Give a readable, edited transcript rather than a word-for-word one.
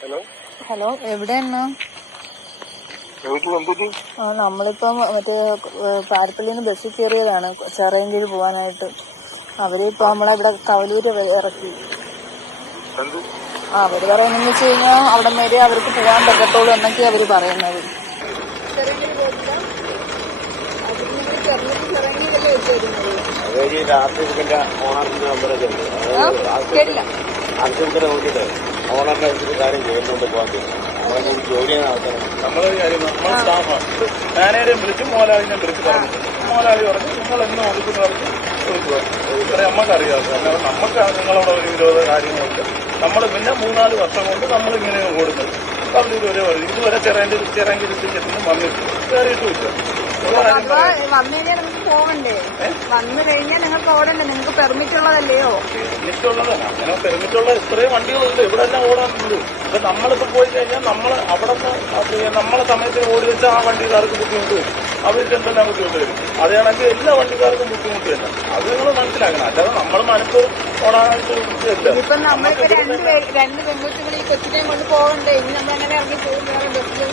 Hello, എവിടെയാണ്? നമ്മളിപ്പം മറ്റേ പാരപ്പള്ളിന്ന് ബസ്സിൽ കയറിയതാണ് ചിറയൻകീഴ് പോകാനായിട്ട്. അവരിപ്പോ നമ്മളെ ഇവിടെ കവലൂര് ഇറക്കി. അവര് പറയുന്നതെന്ന് വെച്ച് കഴിഞ്ഞാൽ അവിടെ വരെ അവർക്ക് പോകാൻ പറ്റത്തുള്ളൂ എന്നൊക്കെയാ അവര് പറയുന്നത്. ഓണറിന്റെ കാര്യം ചെയ്യുന്നുണ്ട് പോകാൻ ജോലി നടത്തണം. നമ്മളൊരു കാര്യം നമ്മൾ സ്റ്റാഫാണ്. മാനേജറെ വിളിച്ച് മോലാളിനെ വിളിച്ച് പറഞ്ഞു. മോലാളി പറഞ്ഞു നിങ്ങൾ എന്ന് കൊടുക്കുന്ന പറഞ്ഞ് ചോദിക്കുക. ഇത്ര നമ്മക്കറിയാം. അല്ലാതെ നമുക്ക് നിങ്ങളോട് ഒരു വിരോധ കാര്യങ്ങളുണ്ട്. നമ്മൾ പിന്നെ 3-4 വർഷം കൊണ്ട് നമ്മളിങ്ങനെ ഓടുന്നത്. കവലൂര് വരെ ഇതുവരെ ചിറയൻകീഴ് സ്റ്റേഷനിൽ വന്നിട്ട് കയറിയിട്ടുമില്ല. പോകണ്ടേ? വന്നു കഴിഞ്ഞാൽ നിങ്ങൾക്ക് ഓടണ്ടേ? നിങ്ങൾക്ക് പെർമിറ്റ് ഉള്ളതല്ലയോ? പെർമിറ്റുള്ളതാണ്. അങ്ങനെ പെർമിറ്റുള്ള ഇത്രയും വണ്ടികളുണ്ട്. ഇവിടെ എല്ലാം ഓടാനുണ്ട്. ഇപ്പൊ നമ്മളിപ്പോ പോയി കഴിഞ്ഞാൽ നമ്മൾ അവിടെ നമ്മളെ സമയത്തിന് ഓടി വെച്ചാൽ ആ വണ്ടിക്കാർക്ക് ബുദ്ധിമുട്ട് വരും. അവർക്ക് എന്തെല്ലാം ബുദ്ധിമുട്ട് വരും. അതാണെങ്കിൽ എല്ലാ വണ്ടിക്കാർക്കും ബുദ്ധിമുട്ട് തന്നെ. അത് നിങ്ങൾ മനസ്സിലാക്കണം. അല്ലാതെ നമ്മൾ മനഃപൂർവ്വം ഓടാനായിട്ട് ഇപ്പൊ നമ്മളിപ്പോ രണ്ട് പെൺകുട്ടികൾ ഈ കൊച്ചിനെയും കൊണ്ട് പോകണ്ടേ? ഇനി നമ്മൾ എങ്ങനെ ഇറങ്ങി പോകും വേറെ ബസ്സിൽ?